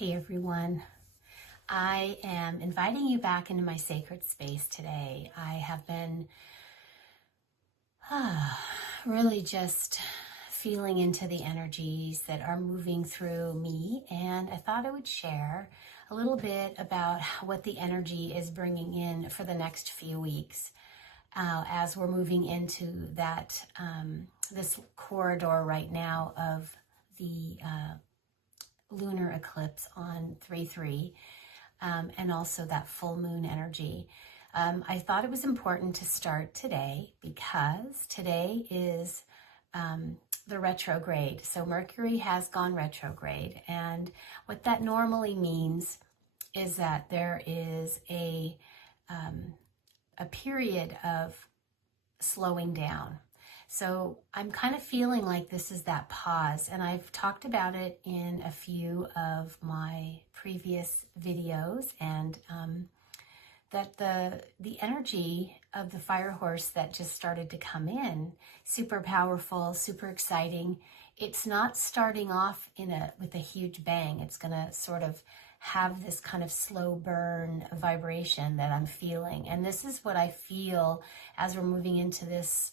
Hey everyone, I am inviting you back into my sacred space today. I have been really just feeling into the energies that are moving through me, and I thought I would share a little bit about what the energy is bringing in for the next few weeks as we're moving into that this corridor right now of the lunar eclipse on 3/3 and also that full moon energy. I thought it was important to start today because today is the retrograde. So Mercury has gone retrograde, and what that normally means is that there is a period of slowing down. So I'm kind of feeling like this is that pause, and I've talked about it in a few of my previous videos, and that the energy of the fire horse that just started to come in, super powerful, super exciting. It's not starting off with a huge bang. It's going to sort of have this kind of slow burn vibration that I'm feeling, and this is what I feel as we're moving into this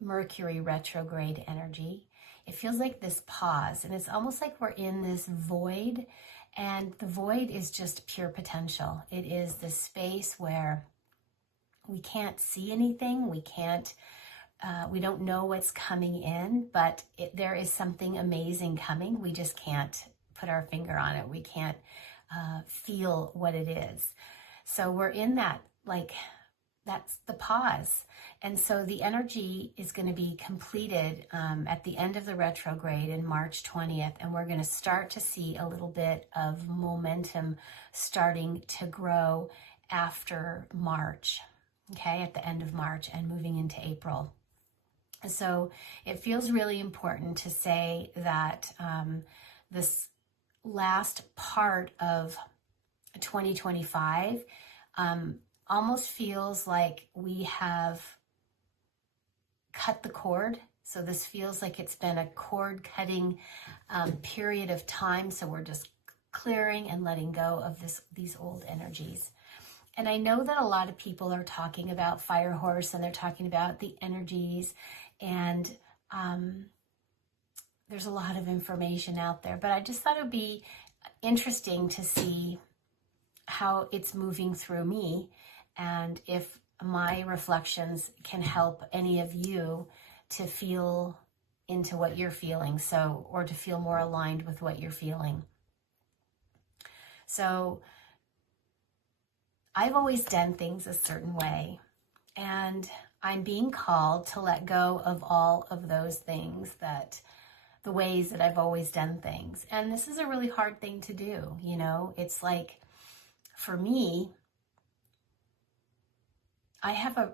Mercury retrograde energy. It feels like this pause, and it's almost like we're in this void, and the void is just pure potential. It is the space where we can't see anything, we don't know what's coming in, but there is something amazing coming. We just can't put our finger on it. We can't feel what it is. So we're in that, that's the pause. And so the energy is going to be completed at the end of the retrograde in March 20th, and we're going to start to see a little bit of momentum starting to grow after March, okay, at the end of March and moving into April. So it feels really important to say that this last part of 2025 almost feels like we have cut the cord. So this feels like it's been a cord cutting period of time. So we're just clearing and letting go of these old energies. And I know that a lot of people are talking about fire horse, and they're talking about the energies, and there's a lot of information out there, but I just thought it would be interesting to see how it's moving through me, and if my reflections can help any of you to feel into what you're feeling, or to feel more aligned with what you're feeling. So I've always done things a certain way, and I'm being called to let go of all of those things, the ways that I've always done things. And this is a really hard thing to do. It's like, for me, I have a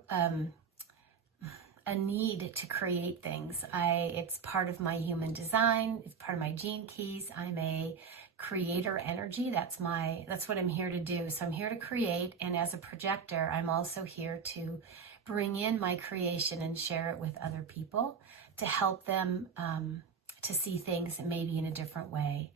need to create things. It's part of my human design. It's part of my gene keys. I'm a creator energy. That's what I'm here to do. So I'm here to create. And as a projector, I'm also here to bring in my creation and share it with other people to help them to see things maybe in a different way.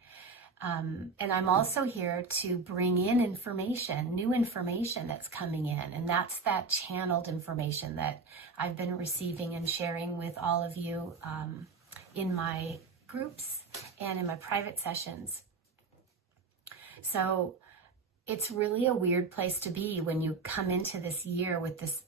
And I'm also here to bring in information, new information that's coming in. And that's that channeled information that I've been receiving and sharing with all of you in my groups and in my private sessions. So it's really a weird place to be when you come into this year with this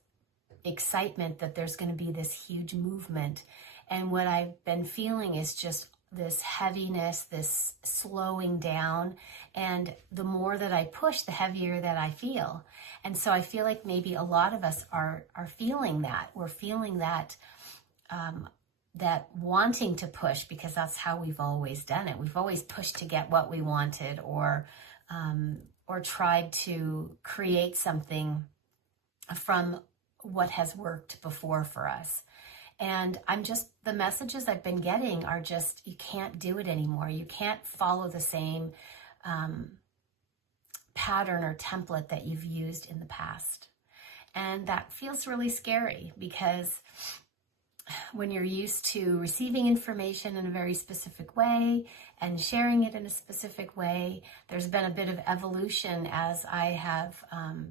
excitement that there's going to be this huge movement. And what I've been feeling is just this heaviness, this slowing down, and the more that I push, the heavier that I feel. And so I feel like maybe a lot of us are feeling that. We're feeling that that wanting to push, because that's how we've always done it. We've always pushed to get what we wanted, or tried to create something from what has worked before for us. And the messages I've been getting are just, you can't do it anymore. You can't follow the same pattern or template that you've used in the past. And that feels really scary, because when you're used to receiving information in a very specific way and sharing it in a specific way, there's been a bit of evolution as I have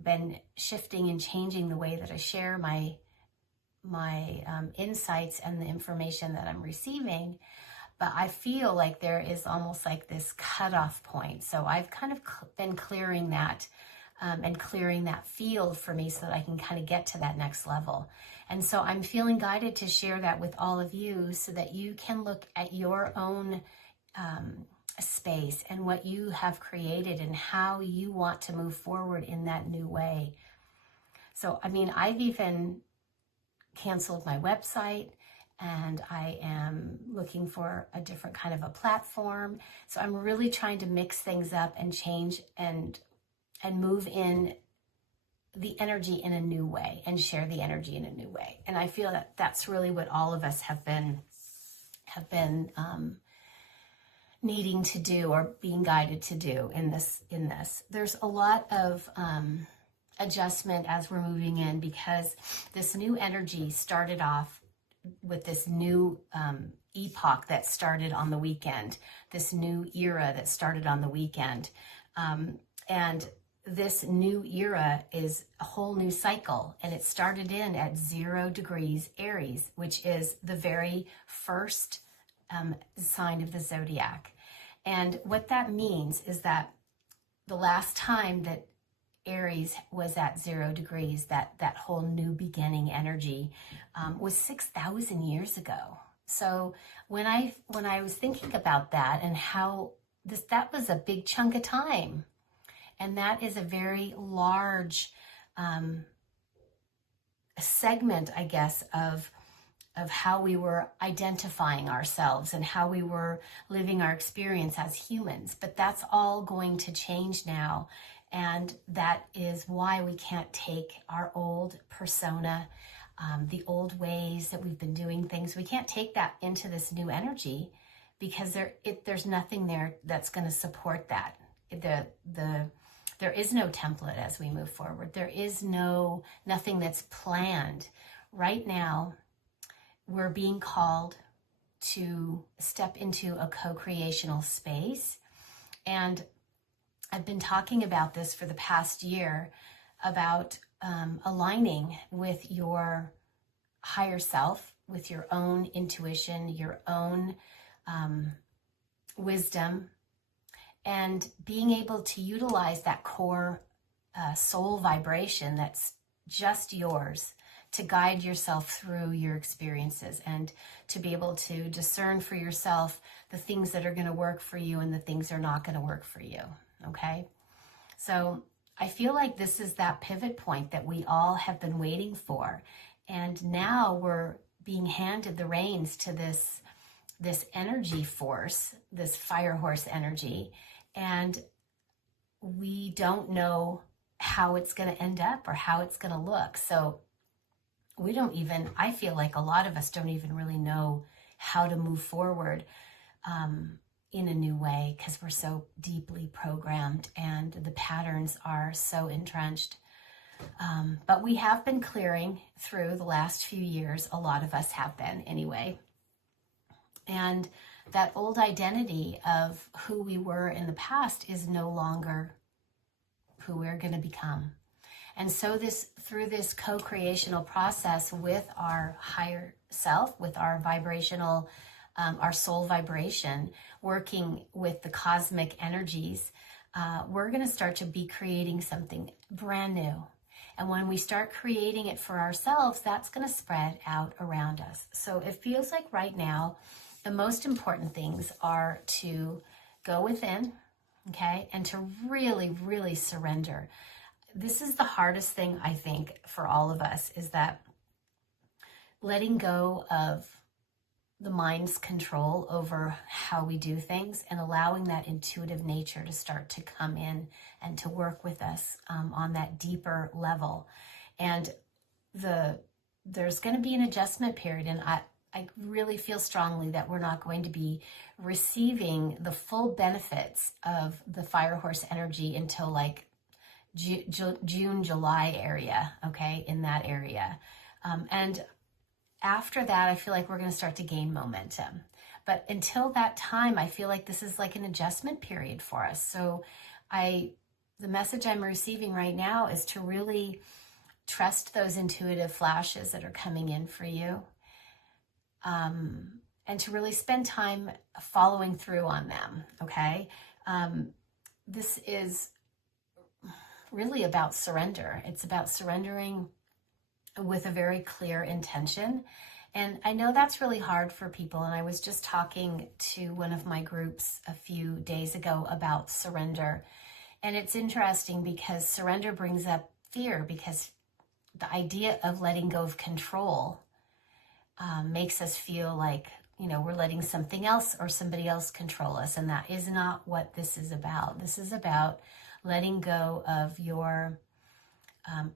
been shifting and changing the way that I share my insights and the information that I'm receiving. But I feel like there is almost like this cutoff point. So I've kind of been clearing that and clearing that field for me so that I can kind of get to that next level. And so I'm feeling guided to share that with all of you so that you can look at your own space and what you have created and how you want to move forward in that new way. So, I mean, I've even canceled my website, and I am looking for a different kind of a platform. So I'm really trying to mix things up and change and move in the energy in a new way and share the energy in a new way. And I feel that that's really what all of us have been needing to do or being guided to do in this. There's a lot of adjustment as we're moving in, because this new energy started off with this new epoch that started on the weekend, this new era that started on the weekend. And this new era is a whole new cycle, and it started in at 0 degrees Aries, which is the very first sign of the zodiac. And what that means is that the last time that Aries was at 0 degrees, that whole new beginning energy, was 6,000 years ago. So when I was thinking about that and how that was a big chunk of time, and that is a very large segment, I guess, of how we were identifying ourselves and how we were living our experience as humans. But that's all going to change now. And that is why we can't take our old persona, the old ways that we've been doing things. We can't take that into this new energy, because there's nothing there that's going to support that. There is no template as we move forward. There is nothing that's planned. Right now, we're being called to step into a co-creational space. And I've been talking about this for the past year, about aligning with your higher self, with your own intuition, your own wisdom, and being able to utilize that core soul vibration that's just yours to guide yourself through your experiences, and to be able to discern for yourself the things that are going to work for you and the things that are not going to work for you. Okay? So I feel like this is that pivot point that we all have been waiting for. And now we're being handed the reins to this energy force, this fire horse energy. And we don't know how it's going to end up or how it's going to look. So I feel like a lot of us don't even really know how to move forward in a new way, because we're so deeply programmed and the patterns are so entrenched. But we have been clearing through the last few years. A lot of us have been anyway. And that old identity of who we were in the past is no longer who we're going to become. And so through this co-creational process with our higher self, with our vibrational, our soul vibration, working with the cosmic energies, we're going to start to be creating something brand new. And when we start creating it for ourselves, that's going to spread out around us. So it feels like right now, the most important things are to go within, okay, and to really, really surrender. This is the hardest thing, I think, for all of us, is that letting go of the mind's control over how we do things and allowing that intuitive nature to start to come in and to work with us on that deeper level. And there's going to be an adjustment period, and I really feel strongly that we're not going to be receiving the full benefits of the fire horse energy until like June, July area, okay, in that area. And after that, I feel like we're going to start to gain momentum. But until that time, I feel like this is like an adjustment period for us. So the message I'm receiving right now is to really trust those intuitive flashes that are coming in for you, and to really spend time following through on them, okay? This is really about surrender. It's about surrendering with a very clear intention. And I know that's really hard for people. And I was just talking to one of my groups a few days ago about surrender. And it's interesting because surrender brings up fear, because the idea of letting go of control makes us feel like, we're letting something else or somebody else control us. And that is not what this is about. This is about letting go of your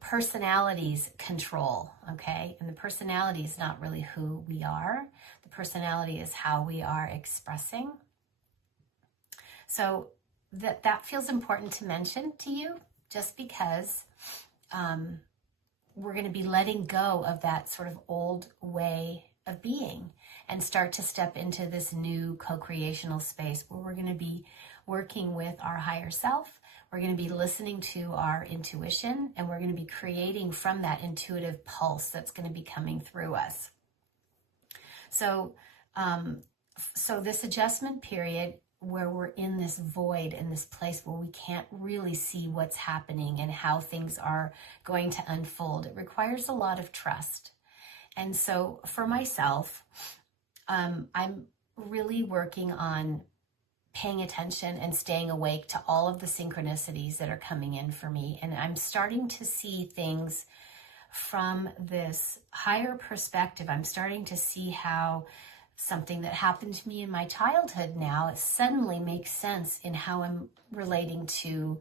personality's control, okay? And the personality is not really who we are. The personality is how we are expressing. So that feels important to mention to you, just because we're going to be letting go of that sort of old way of being and start to step into this new co-creational space where we're going to be working with our higher self. We're going to be listening to our intuition, and we're going to be creating from that intuitive pulse that's going to be coming through us. So this adjustment period where we're in this void, in this place where we can't really see what's happening and how things are going to unfold, it requires a lot of trust. And so for myself, I'm really working on paying attention and staying awake to all of the synchronicities that are coming in for me. And I'm starting to see things from this higher perspective. I'm starting to see how something that happened to me in my childhood now, it suddenly makes sense in how I'm relating to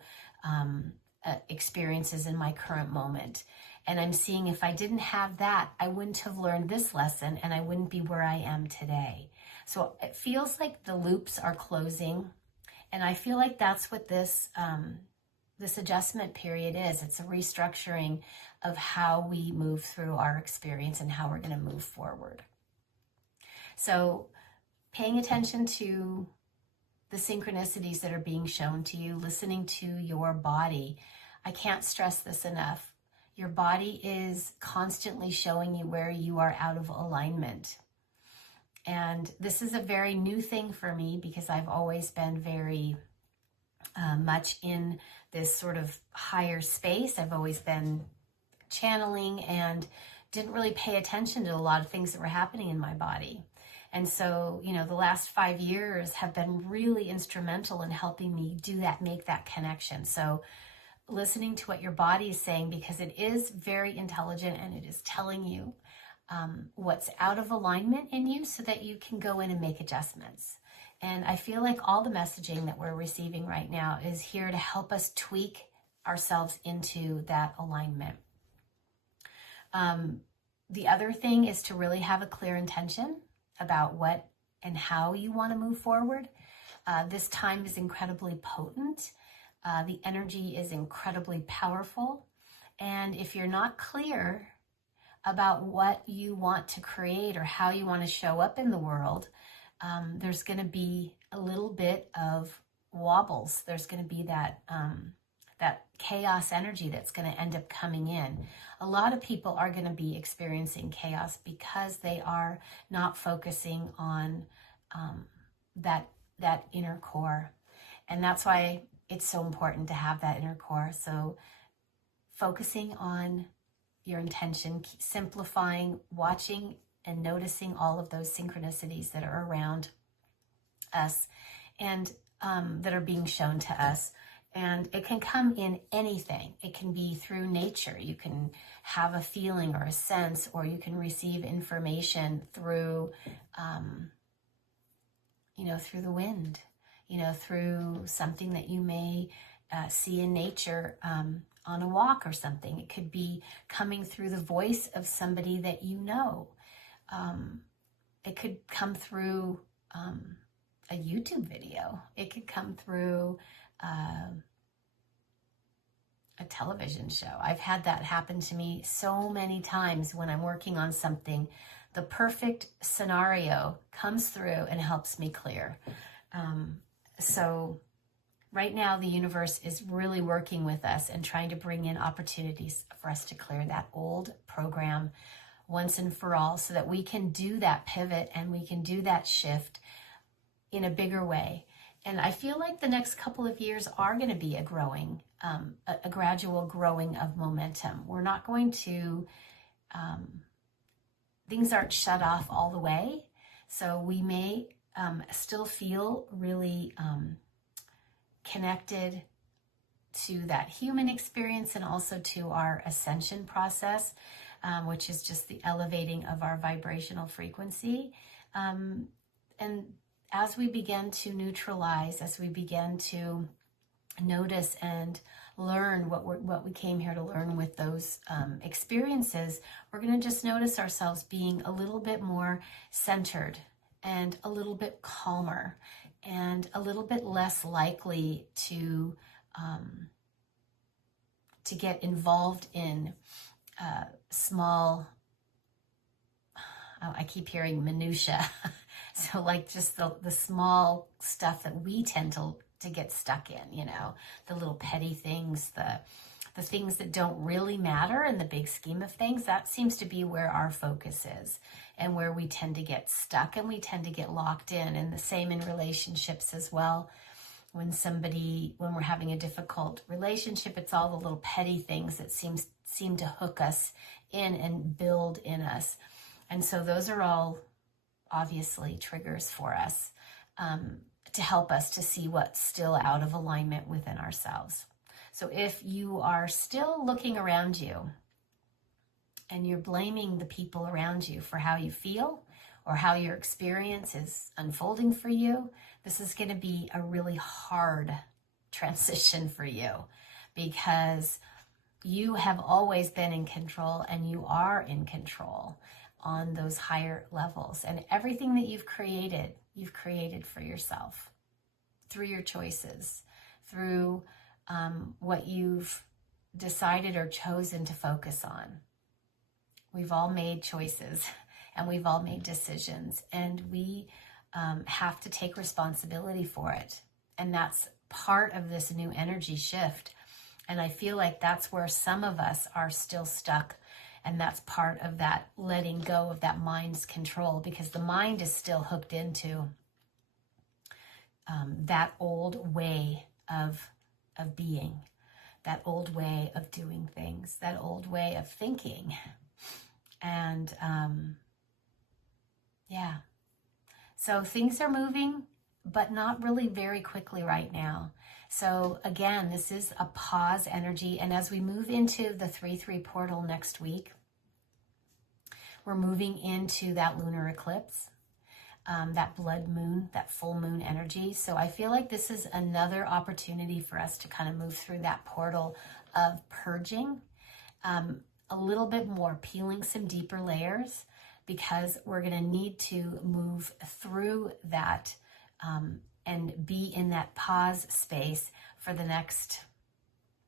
experiences in my current moment. And I'm seeing if I didn't have that, I wouldn't have learned this lesson and I wouldn't be where I am today. So it feels like the loops are closing. And I feel like that's what this adjustment period is. It's a restructuring of how we move through our experience and how we're going to move forward. So paying attention to the synchronicities that are being shown to you, listening to your body. I can't stress this enough. Your body is constantly showing you where you are out of alignment. And this is a very new thing for me because I've always been very much in this sort of higher space. I've always been channeling and didn't really pay attention to a lot of things that were happening in my body. And so, the last 5 years have been really instrumental in helping me do that, make that connection. So listening to what your body is saying, because it is very intelligent and it is telling you what's out of alignment in you so that you can go in and make adjustments. And I feel like all the messaging that we're receiving right now is here to help us tweak ourselves into that alignment. The other thing is to really have a clear intention about what and how you want to move forward. This time is incredibly potent. The energy is incredibly powerful. And if you're not clear about what you want to create or how you want to show up in the world, there's going to be a little bit of wobbles. There's going to be that chaos energy that's going to end up coming in. A lot of people are going to be experiencing chaos because they are not focusing on that inner core. And that's why it's so important to have that inner core. So focusing on your intention, simplifying, watching and noticing all of those synchronicities that are around us and that are being shown to us. And it can come in anything. It can be through nature. You can have a feeling or a sense, or you can receive information through, through the wind, through something that you may see in nature on a walk or something. It could be coming through the voice of somebody that you know. It could come through a YouTube video. It could come through a television show. I've had that happen to me so many times when I'm working on something the perfect scenario comes through and helps me clear. So right now, the universe is really working with us and trying to bring in opportunities for us to clear that old program once and for all, so that we can do that pivot and we can do that shift in a bigger way. And I feel like the next couple of years are going to be a growing, a gradual growing of momentum. We're not going to, things aren't shut off all the way. So we may still feel really connected to that human experience and also to our ascension process, which is just the elevating of our vibrational frequency. And as we begin to neutralize, as we begin to notice and learn what we came here to learn with those experiences, we're going to just notice ourselves being a little bit more centered and a little bit calmer and a little bit less likely to get involved in small, I keep hearing minutia. So like just the small stuff that we tend to get stuck in, you know, the little petty things, the things that don't really matter in the big scheme of things. That seems to be where our focus is and where we tend to get stuck and we tend to get locked in. And the same in relationships as well. When we're having a difficult relationship, it's all the little petty things that seem to hook us in and build in us. And so those are all obviously triggers for us to help us to see what's still out of alignment within ourselves. So if you are still looking around you and you're blaming the people around you for how you feel or how your experience is unfolding for you, this is going to be a really hard transition for you, because you have always been in control and you are in control on those higher levels. And everything that you've created for yourself through your choices, through what you've decided or chosen to focus on. We've all made choices and we've all made decisions, and we have to take responsibility for it. And that's part of this new energy shift. And I feel like that's where some of us are still stuck. And that's part of that letting go of that mind's control, because the mind is still hooked into that old way of being, that old way of doing things, that old way of thinking. And so things are moving, but not really very quickly right now. So again, this is a pause energy. And as we move into the 3-3 portal next week, we're moving into that lunar eclipse, that blood moon, that full moon energy. So I feel like this is another opportunity for us to kind of move through that portal of purging, a little bit more, peeling some deeper layers, because we're going to need to move through that and be in that pause space for the next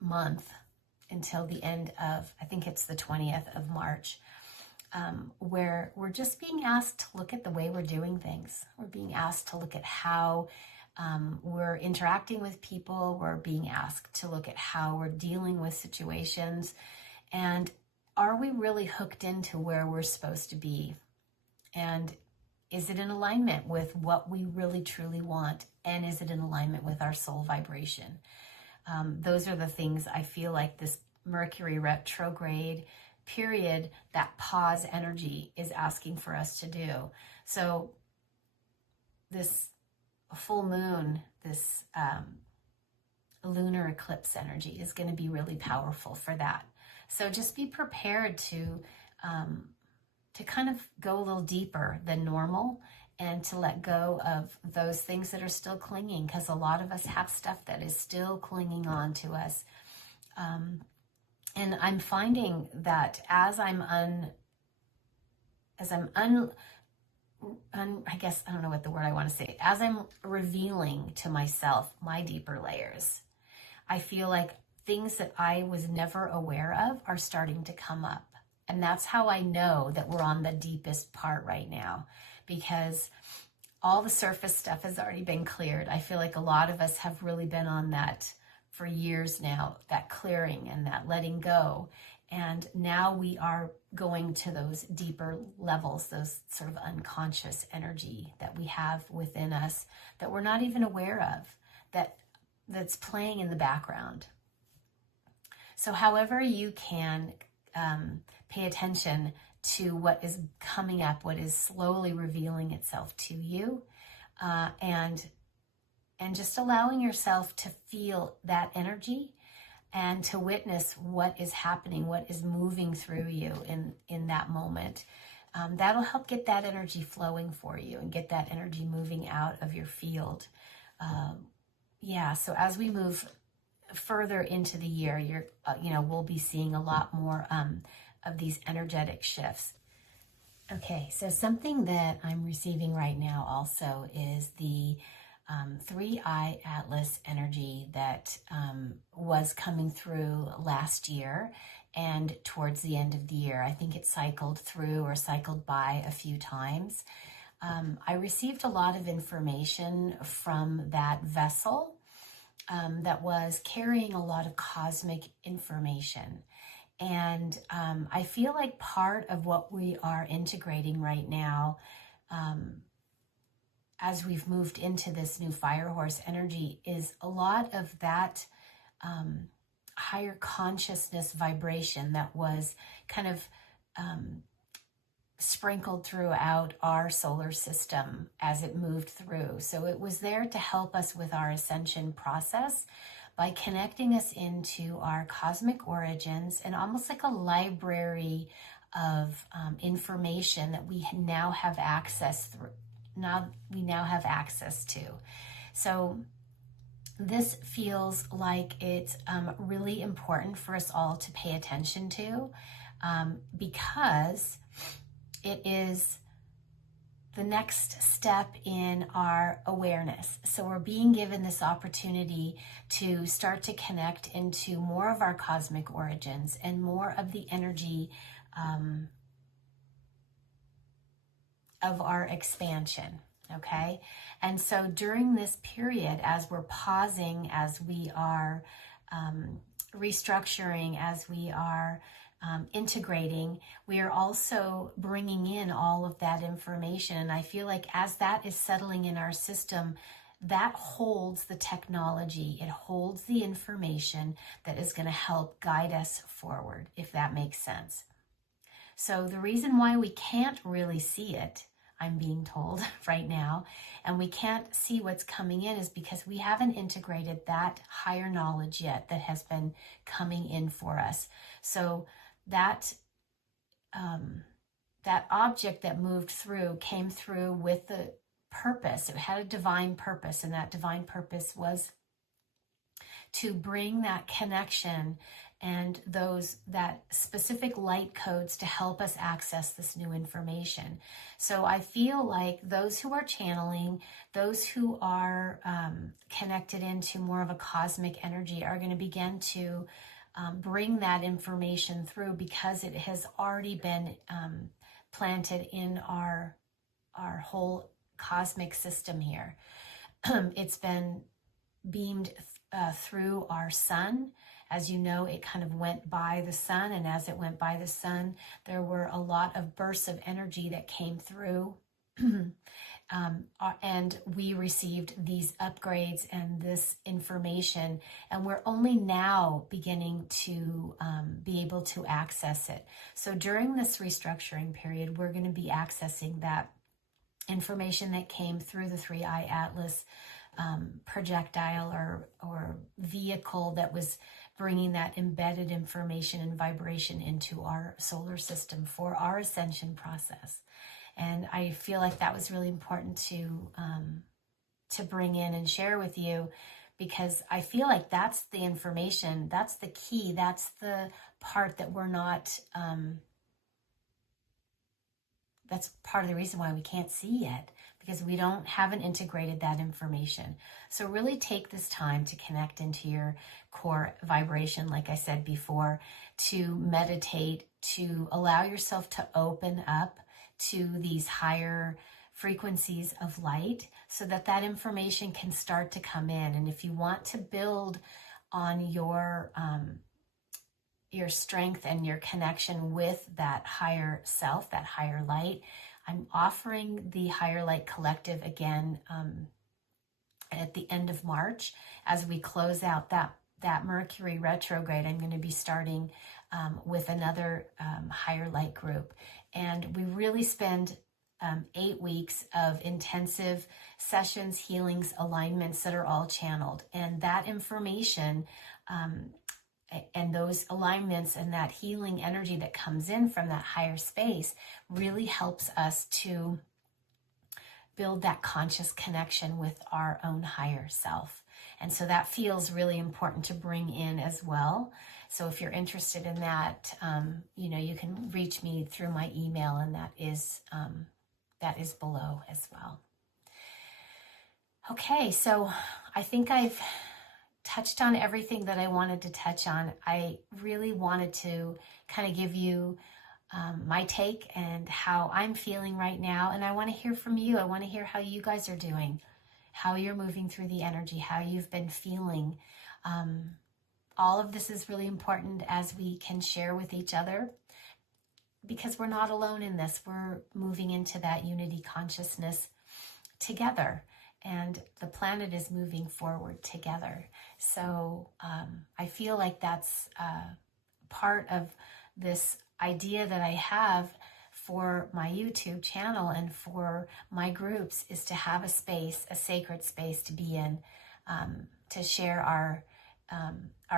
month until the end of, I think it's the 20th of March, where we're just being asked to look at the way we're doing things. We're being asked to look at how we're interacting with people. We're being asked to look at how we're dealing with situations. And are we really hooked into where we're supposed to be? And is it in alignment with what we really truly want? And is it in alignment with our soul vibration? Those are the things I feel like this Mercury retrograde period, that pause energy, is asking for us to do. So this full moon, this lunar eclipse energy is going to be really powerful for that. So just be prepared to kind of go a little deeper than normal and to let go of those things that are still clinging, because a lot of us have stuff that is still clinging on to us. And I'm finding that as I guess, I don't know what the word I want to say, as I'm revealing to myself my deeper layers, I feel like things that I was never aware of are starting to come up. And that's how I know that we're on the deepest part right now, because all the surface stuff has already been cleared. I feel like a lot of us have really been on that for years now, that clearing and that letting go. And now we are going to those deeper levels, those sort of unconscious energy that we have within us that we're not even aware of, that's playing in the background. So however you can pay attention to what is coming up, what is slowly revealing itself to you, and just allowing yourself to feel that energy and to witness what is happening, what is moving through you in that moment. That'll help get that energy flowing for you and get that energy moving out of your field. So as we move further into the year, we'll be seeing a lot more of these energetic shifts. Okay, so something that I'm receiving right now also is the 3i Atlas energy that was coming through last year and towards the end of the year. I think it cycled through or cycled by a few times. I received a lot of information from that vessel that was carrying a lot of cosmic information. And I feel like part of what we are integrating right now, as we've moved into this new fire horse energy, is a lot of that higher consciousness vibration that was kind of sprinkled throughout our solar system as it moved through. So it was there to help us with our ascension process by connecting us into our cosmic origins, and almost like a library of information that we now have access to. So this feels like it's really important for us all to pay attention to, because it is the next step in our awareness. So we're being given this opportunity to start to connect into more of our cosmic origins and more of the energy of our expansion, okay? And so during this period, as we're pausing, as we are restructuring, as we are integrating, we are also bringing in all of that information. And I feel like as that is settling in our system, that holds the technology, it holds the information that is going to help guide us forward, if that makes sense. So the reason why we can't really see it, I'm being told right now, and we can't see what's coming in, is because we haven't integrated that higher knowledge yet that has been coming in for us. So that object that moved through came through with the purpose. It had a divine purpose, and that divine purpose was to bring that connection and that specific light codes to help us access this new information. So I feel like those who are channeling, those who are connected into more of a cosmic energy, are going to begin to bring that information through, because it has already been planted in our whole cosmic system here. It's been beamed through our sun. As you know, it kind of went by the sun, and as it went by the sun, there were a lot of bursts of energy that came through. And we received these upgrades and this information, and we're only now beginning to be able to access it. So during this restructuring period, we're going to be accessing that information that came through the 3i Atlas projectile or vehicle that was bringing that embedded information and vibration into our solar system for our ascension process. And I feel like that was really important to bring in and share with you, because I feel like that's the information, that's the key, that's the part that we're not, that's part of the reason why we can't see yet, because we haven't integrated that information. So really take this time to connect into your core vibration, like I said before, to meditate, to allow yourself to open up to these higher frequencies of light so that that information can start to come in. And if you want to build on your strength and your connection with that higher self, that higher light, I'm offering the Higher Light Collective again at the end of March. As we close out that Mercury retrograde, I'm going to be starting with another Higher Light group. And we really spend 8 weeks of intensive sessions, healings, alignments that are all channeled. And that information and those alignments and that healing energy that comes in from that higher space really helps us to build that conscious connection with our own higher self. And so that feels really important to bring in as well. So if you're interested in that, you can reach me through my email, and that is below as well. Okay, so I think I've touched on everything that I wanted to touch on. I really wanted to kind of give you my take and how I'm feeling right now. And I want to hear from you. I want to hear how you guys are doing, how you're moving through the energy, how you've been feeling. All of this is really important as we can share with each other, because we're not alone in this. We're moving into that unity consciousness together. And the planet is moving forward together. So I feel like that's part of this idea that I have for my YouTube channel and for my groups, is to have a space, a sacred space to be in, to share our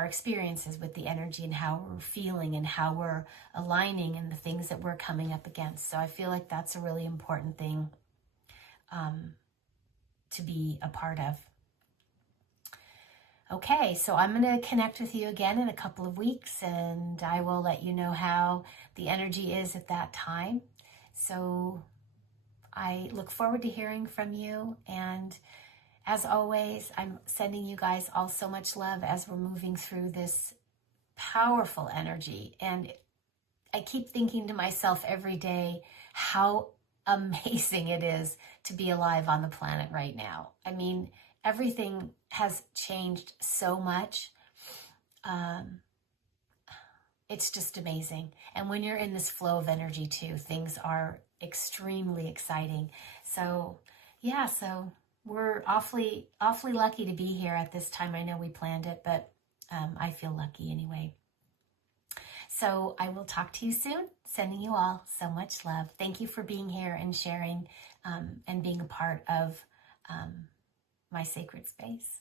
experiences with the energy and how we're feeling and how we're aligning and the things that we're coming up against. So I feel like that's a really important thing to be a part of. Okay, so I'm going to connect with you again in a couple of weeks, and I will let you know how the energy is at that time. So I look forward to hearing from you, and as always, I'm sending you guys all so much love as we're moving through this powerful energy. And I keep thinking to myself every day how amazing it is to be alive on the planet right now. I mean, everything has changed so much. It's just amazing. And when you're in this flow of energy too, things are extremely exciting. So yeah, so we're awfully lucky to be here at this time. I know we planned it, but I feel lucky anyway. So I will talk to you soon. Sending you all so much love. Thank you for being here and sharing and being a part of my sacred space.